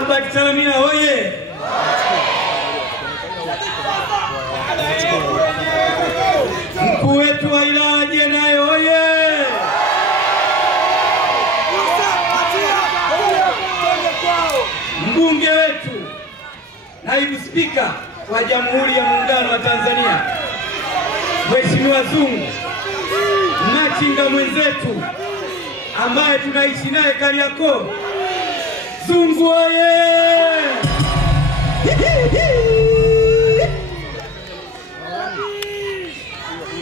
Albert Chalamila hoye! Mkuu wetu wa wilaya naye hoye! Mbunge wetu, naibu spika wa Jamhuri ya Muungano wa Tanzania, Mheshimiwa Zungu, machinga mwenzetu ambaye tunaishi naye Kariakoo, Zungu hoye!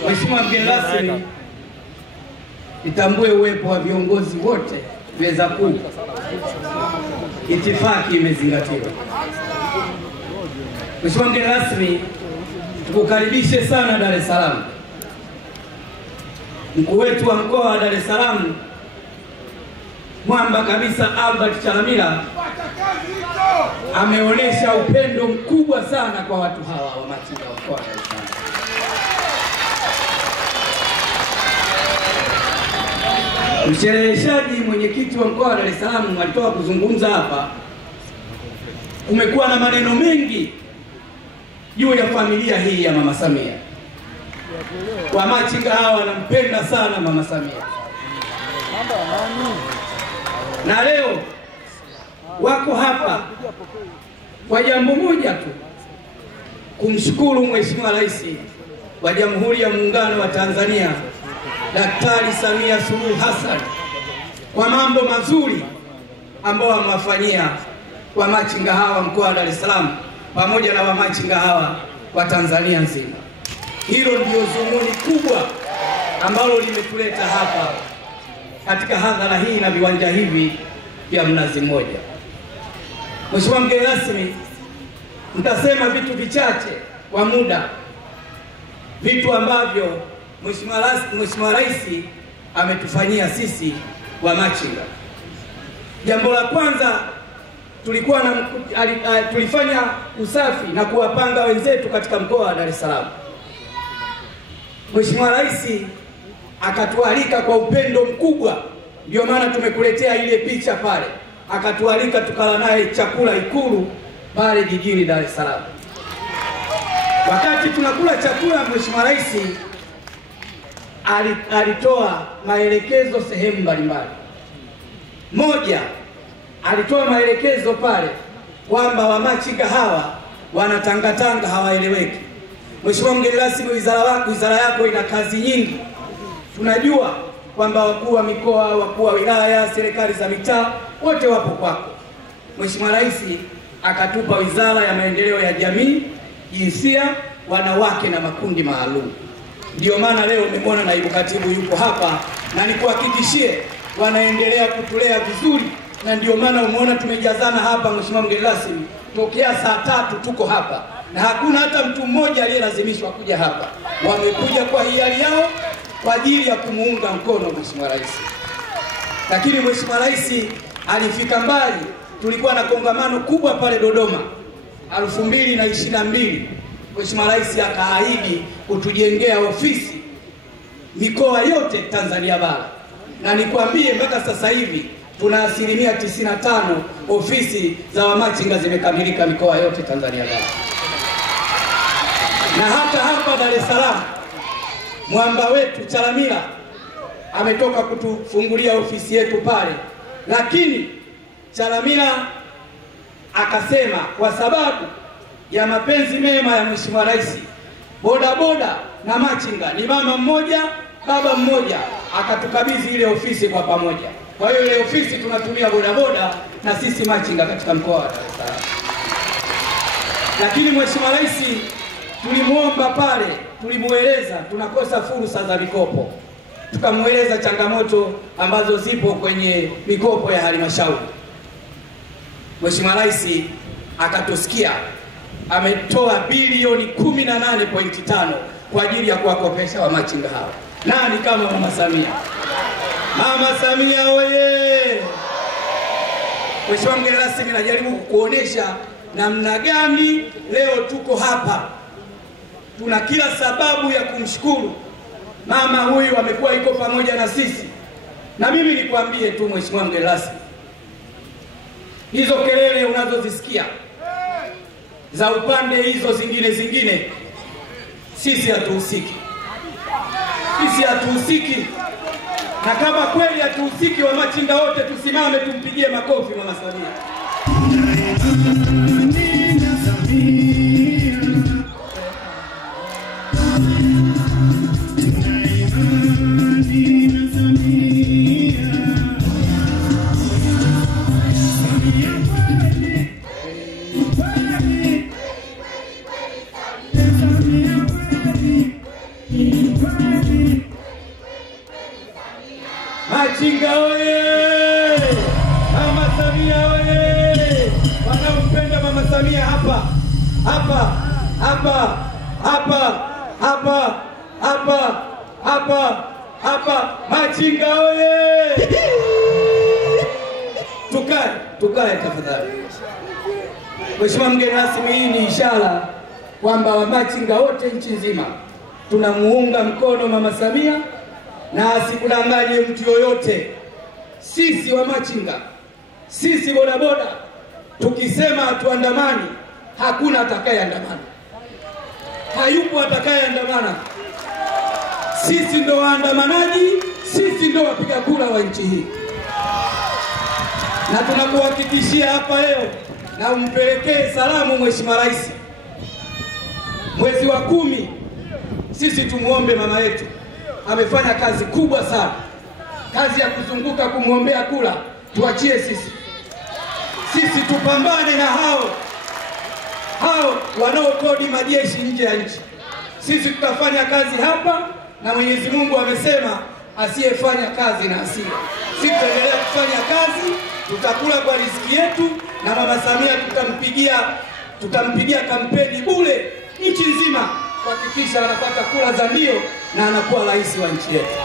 Mheshimiwa mgeni rasmi, nitambue uwepo wa viongozi wote meza kuu. Itifaki imezingatiwa. Mheshimiwa mgeni rasmi, tukukaribishe sana Dar es Salaam. Mkuu wetu wa mkoa wa Dar es Salaam, mwamba kabisa, Albert Chalamila, ameonyesha upendo mkubwa sana kwa watu hawa wa machinga wa mkoa wa Dar es Salaam. Mshereheshaji mwenyekiti wa mkoa wa Dar es Salaam alitoka kuzungumza hapa. Kumekuwa na maneno mengi juu ya familia hii ya Mama Samia. Wamachinga hawa wanampenda sana Mama Samia, na leo wako hapa kwa jambo moja tu, kumshukuru Mheshimiwa Rais wa Jamhuri ya Muungano wa Tanzania Daktari Samia Suluhu Hassan kwa mambo mazuri ambao amewafanyia wamachinga hawa mkoa wa Dar es Salaam pamoja na wamachinga hawa wa Tanzania nzima. Hilo ndio dhumuni kubwa ambalo limetuleta hapa katika hadhara hii na viwanja hivi vya Mnazi Mmoja. Mheshimiwa mgeni rasmi, nitasema vitu vichache kwa muda, vitu ambavyo Mheshimiwa Rais ametufanyia sisi wa machinga. Jambo la kwanza, tulifanya usafi na kuwapanga wenzetu katika mkoa wa Dar es Salaam. Mheshimiwa Rais akatualika kwa upendo mkubwa, ndio maana tumekuletea ile picha pale. Akatualika tukala naye chakula Ikulu pale jijini Dar es Salaam. Wakati tunakula chakula, Mheshimiwa Rais alitoa maelekezo sehemu mbalimbali. Moja, alitoa maelekezo pale kwamba wamachinga hawa wanatangatanga, hawaeleweki. Mheshimiwa mgeni rasmi, wizara yako ina kazi nyingi. Tunajua kwamba wakuu wa mikoa, wakuu wa wilaya, serikali za mitaa wote wapo kwako. Mheshimiwa Rais akatupa Wizara ya Maendeleo ya Jamii, Jinsia, Wanawake na Makundi Maalum. Ndio maana leo umemwona naibu katibu yuko hapa, na nikuhakikishie wanaendelea kutulea vizuri, na ndio maana umeona tumejazana hapa. Mheshimiwa mgeni rasmi, tokea saa 3 tuko hapa na hakuna hata mtu mmoja aliyelazimishwa kuja hapa. Wamekuja kwa hiari yao kwa ajili ya kumuunga mkono Mheshimiwa Rais. Lakini Mheshimiwa Rais alifika mbali. Tulikuwa na kongamano kubwa pale Dodoma 2022. Mheshimiwa Rais akaahidi kutujengea ofisi mikoa yote Tanzania bara, na nikwambie mpaka sasa hivi tuna 95% ofisi za wamachinga zimekamilika mikoa yote Tanzania bara. Na hata hapa Dar es Salaam mwamba wetu Chalamila ametoka kutufungulia ofisi yetu pale, lakini Chalamila akasema kwa sababu ya mapenzi mema ya Mheshimiwa Rais, bodaboda na machinga ni mama mmoja baba mmoja, akatukabidhi ile ofisi kwa pamoja. Kwa hiyo ile ofisi tunatumia bodaboda na sisi machinga katika mkoa wa Dar es Salaam. Lakini Mheshimiwa Rais tulimuomba pale, tulimueleza tunakosa fursa za mikopo. Tukamueleza changamoto ambazo zipo kwenye mikopo ya halmashauri. Mheshimiwa Rais akatusikia, ametoa bilioni 18.5 kwa ajili ya kuwakopesha wamachinga hawa. Nani kama Mama Samia? Mama Samia oye! Mheshimiwa mgeni rasmi, najaribu kukuonesha namna gani leo tuko hapa. Tuna kila sababu ya kumshukuru mama huyu, amekuwa yuko pamoja na sisi. Na mimi nikwambie tu Mheshimiwa mgeni rasmi, hizo kelele unazozisikia za upande hizo zingine, sisi hatuhusiki. Sisi hatuhusiki. Na kama kweli hatuhusiki, wamachinga wote tusimame tumpigie makofi Mama Samia. Machinga oye! Mama Samia oye! Wanaompenda Mama Samia hapa. Machinga oye! Tukae tafadhali. Mheshimiwa mgeni rasmi, hii ni ishara kwamba wamachinga wote nchi nzima tunamuunga mkono Mama Samia, na asikudanganye mtu yoyote. Sisi wamachinga, sisi bodaboda, tukisema hatuandamani, hakuna atakayeandamana. Hayupo atakayeandamana. Sisi ndo waandamanaji, sisi ndo wapiga kura wa nchi hii. Na tunakuhakikishia hapa leo, na umpelekee salamu Mheshimiwa Rais. Mwezi wa 10 sisi tumuombe mama yetu. Amefanya kazi kubwa sana. Kazi ya kuzunguka kumuombea kula tuachie sisi. Sisi tupambane na hao wanaokodi majeshi nje ya nchi. Sisi tutafanya kazi hapa, na Mwenyezi Mungu amesema asiyefanya kazi na asile. Sisi tutaendelea kufanya kazi, tutakula kwa riziki yetu, na Mama Samia tutampigia kampeni bure nchi nzima kuhakikisha anapata kura za ndio na anakuwa rais wa nchi yetu.